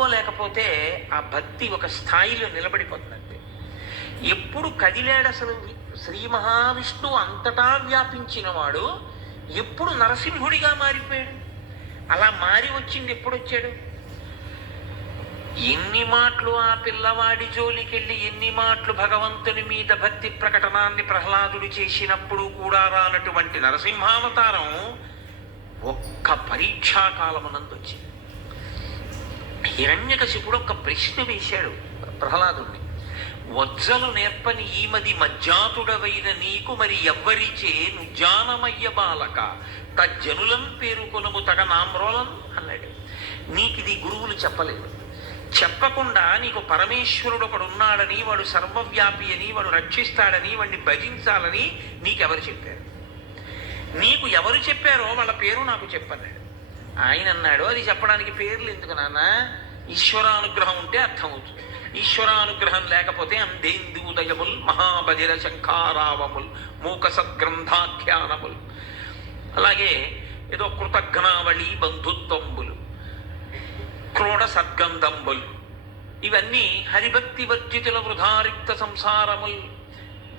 పట్టుకోలేకపోతే ఆ భక్తి ఒక స్థాయిలో నిలబడిపోతుందంటే ఎప్పుడు కదిలాడు అసలు శ్రీ మహావిష్ణువు అంతటా వ్యాపించిన వాడు ఎప్పుడు నరసింహుడిగా మారిపోయాడు. అలా మారి వచ్చింది ఎప్పుడు వచ్చాడు? ఎన్ని మాటలు ఆ పిల్లవాడి జోలికెళ్ళి ఎన్ని మాటలు భగవంతుని మీద భక్తి ప్రకటనాన్ని ప్రహ్లాదుడు చేసినప్పుడు కూడా రానటువంటి నరసింహావతారం ఒక్క పరీక్షాకాలమునందు వచ్చింది. హిరణ్యకశిపుడు ఒక ప్రశ్న వేశాడు ప్రహ్లాదుణ్ణి, వజ్జలు నేర్పని ఈమది మజ్జాతుడవైన నీకు మరి ఎవ్వరిచే నుజ్జానమయ్య బాలక తజ్జనులం పేరుకొనము తగ నామ్రోలం అన్నాడు. నీకిది గురువులు చెప్పలేదు. చెప్పకుండా నీకు పరమేశ్వరుడు ఒకడు ఉన్నాడని, వాడు సర్వవ్యాపి అని, వాడు రక్షిస్తాడని, వాడిని భజించాలని నీకెవరు చెప్పారు? నీకు ఎవరు చెప్పారో వాళ్ళ పేరు నాకు చెప్పన్నాడు. ఆయన అన్నాడు, అది చెప్పడానికి పేర్లు ఎందుకు నాన్న, ఈశ్వరానుగ్రహం ఉంటే అర్థమవుతుంది. ఈశ్వరానుగ్రహం లేకపోతే అందేందూదయముల్ మహాబజిర శంఖారావముల్ మూక సద్గ్రంథాఖ్యానముల్, అలాగే ఏదో కృతజ్ఞావళి బంధుత్వంబులు క్రోడ సద్గంధంబుల్, ఇవన్నీ హరిభక్తి వర్జితుల వృధారిక్త సంసారముల్.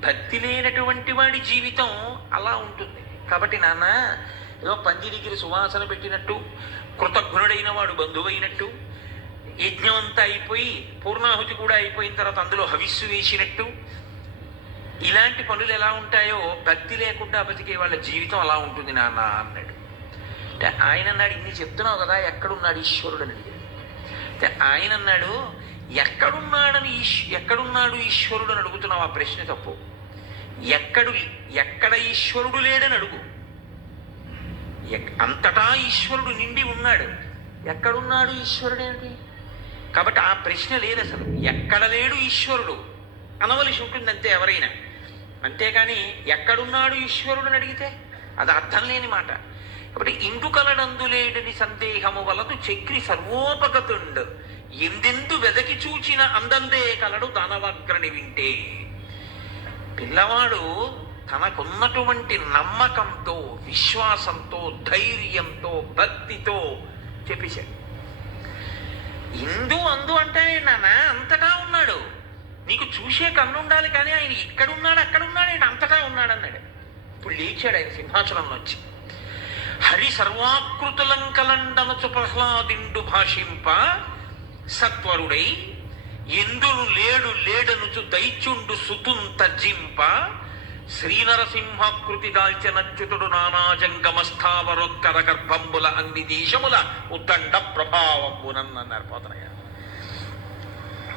భక్తి లేనటువంటి వాడి జీవితం అలా ఉంటుంది. కాబట్టి నాన్న ఏదో పందిరికి సువాసన పెట్టినట్టు, కృతజ్ఞుడైన వాడు బంధువైనట్టు, యజ్ఞం అంతా అయిపోయి పూర్ణాహుతి కూడా అయిపోయిన తర్వాత అందులో హవిస్సు వేసినట్టు, ఇలాంటి పనులు ఎలా ఉంటాయో భక్తి లేకుండా బతికే వాళ్ళ జీవితం అలా ఉంటుంది నాన్న అన్నాడు. అంటే ఆయన అన్నాడు, ఇన్ని చెప్తున్నావు కదా, ఎక్కడున్నాడు ఈశ్వరుడు అని అడిగాడు. అంటే ఆయన అన్నాడు, ఎక్కడున్నాడు ఈశ్వరుడు అని అడుగుతున్నావు, ఆ ప్రశ్న తప్పు. ఎక్కడ ఈశ్వరుడు లేడని అడుగు. అంతటా ఈశ్వరుడు నిండి ఉన్నాడు, ఎక్కడున్నాడు ఈశ్వరుడు ఏమిటి? కాబట్టి ఆ ప్రశ్న లేదు అసలు. ఎక్కడ లేడు ఈశ్వరుడు అనవలసి ఉంటుంది అంతే ఎవరైనా. అంతేకాని ఎక్కడున్నాడు ఈశ్వరుడు అని అడిగితే అది అర్థం లేని మాట. కాబట్టి ఇందుకలడందు లేడని సందేహము వలదు చక్రి సర్వోపగతుండు ఎందెందు వెదకి చూచిన అందందే కలడు దానవాగ్రని వింటే. పిల్లవాడు తనకున్నటువంటి నమ్మకంతో, విశ్వాసంతో, ధైర్యంతో, భక్తితో చెప్పేశాడు. అందు అంటే నాన్న అంతటా ఉన్నాడు, నీకు చూసే కన్ను ఉండాలి, కానీ ఆయన ఇక్కడున్నాడు అక్కడున్నాడు, ఆయన అంతటా ఉన్నాడు అన్నాడు. ఇప్పుడు లేచాడు ఆయన సింహాచలంలో వచ్చి. హరి సర్వాకృతులంకలండనచు ప్రహ్లాదిండు భాషింప సత్వరుడై ఎందును లేడనుచు దైత్యుండు సుతున్ తర్జింప శ్రీనరసింహాకృతి దాల్చనచ్యుతుడు నానాజంగమస్థావరోత్కర గర్భంబుల అన్ని దేశముల ఉద్దండ ప్రభావంబునన్నారు పోతనయ్య.